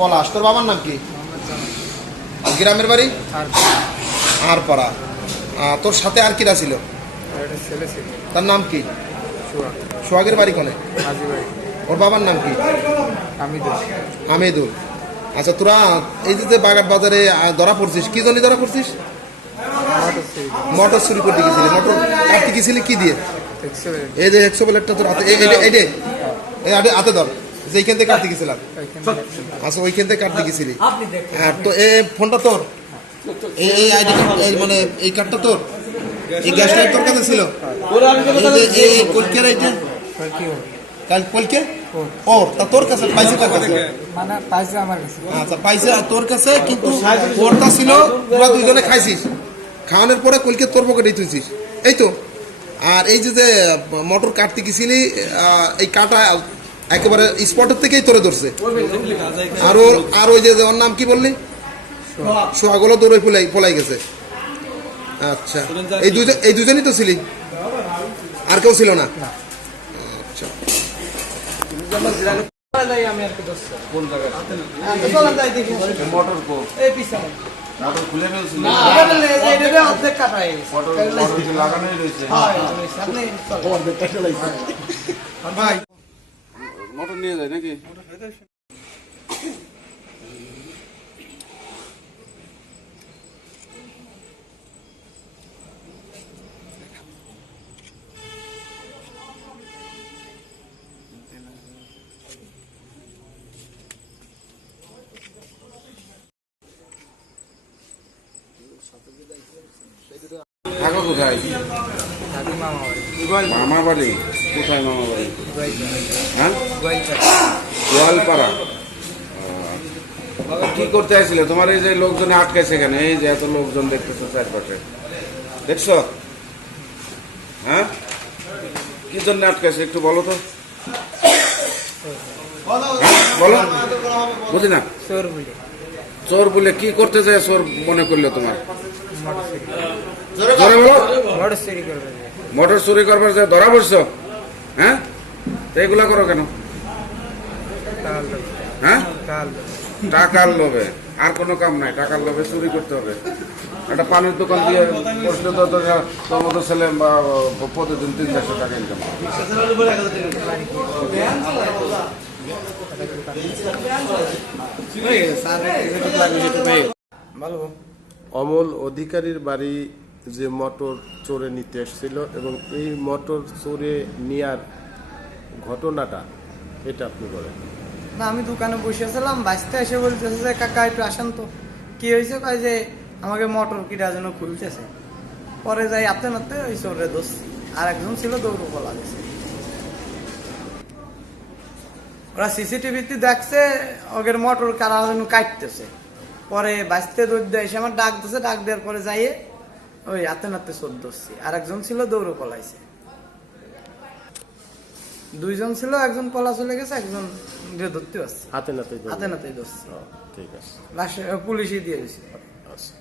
পলাশ। তোর বাবার নাম কি? গ্রামের বাড়ি আর পাড়া। তোর সাথে আর কিরা ছিল? তার নাম কি? সোহাগের বাড়ি কোনে? ওর বাবার নাম কি? হামিদুল। আচ্ছা, তোরা এই যে বাগাট বাজারে ধরা পড়ছিস, কি জন্য ধরা পড়ছিস? মোটর চুরি করতে গেছিলি। মোটর কাটতে গেছিলি কি দিয়ে? এই যে 100 প্লেটটা তোর হাতে, এই হাতে ধর, যে এইখান থেকে কাটতে গেছিলাম। আচ্ছা, ওইখান থেকে কাটতে গেছিলি। তো এই ফোনটা তোর, এই আইডিটা, মানে এই কার্ডটা তোর, এই গ্যাসটা তোর কাছে ছিল? এই কলকের এইটা কাল কলকে ওর তা তোর কাছে পাইছে? কার কাছে? মানে পাইছে আমার কাছে। আচ্ছা, পাইছে তোর কাছে, কিন্তু ওরটা ছিল তোরা দুইজনে খাইছিস। খাওয়ানোর পরে কলকে তোর পকেটেই তুলছিস, এই তো। আর এই যে মোটর কাটতে গেছিলি, এই কাটা একেবারে স্পটের থেকেই তোরে ধরছে। আর ওই যে ওর নাম কি বললি? সোহাগুলো তোর পলাই গেছে। আচ্ছা, এই দুজনই তো ছিলি, আর কেউ ছিল না? আচ্ছা, খুলে ফেলছিল, লাগানোই রয়েছে। মোটর নিয়ে যায় নাকি? থাকো কোথায়? মামা বাড়ি কোথায়? মামা বাড়ি হ্যাঁ, গোয়ালপাড়া। কি করতে আসছিলে? তোমার এই যে লোকজনে আটকাইছে কেন? এই যে এত লোকজন দেখতেছো চারপাশে, দেখছো? হ্যাঁ, কি জন্য আটকাইছে একটু বলো তো। বলো, বুঝি না। চোর বলে কি করতে যায়? চোর মনে করলো তোমার? মোটর চুরি করবার যায় ধরা পড়ছো? হ্যাঁ, এইগুলা করো কেন? হ্যাঁ, টাকার লোভে। আর কোনো কাম নাই, টাকার লোভে চুরি করতে হবে। একটা পানের দোকান দিয়ে বসলে তো তোর মতো ছেলে প্রতিদিন 300-400 টাকা ইনকাম। অমল অধিকারীর বাড়ি যে মোটর চোরে নিতে এসেছিল, এবং এই মোটর চোরে নেয়ার ঘটনাটা এটা আপনি বলেন। না, আমি দোকানে বসেছিলাম, বাঁচতে এসে বলতেছে যে কাকা একটু আসেন তো, কি হয়েছে? কয় যে আমাকে মোটর কিটা যেন খুলতেছে। পরে যাই আপতে নাতে ওই চোরে দোষ, আর একজন ছিল দৌড় পলা গেছে। ওরা সিসিটিভিতে দেখছে ওদের মোটর কারা যেন কাটতেছে। পরে বাঁচতে দৌড় দেয়, এসে আমার ডাক দিচ্ছে, ডাক দেওয়ার পরে যাইয়ে ওই হাতে নাতে চোর ধরছি। আর একজন ছিল দৌড় পলাইছে। দুইজন ছিল, একজন পলা চলে গেছে, একজন ধরতে পারছে, হাতে নাতে হাতে নাতেই ধরছে। ঠিক আছে, লাস্টে পুলিশই দিয়ে দিচ্ছে। আচ্ছা।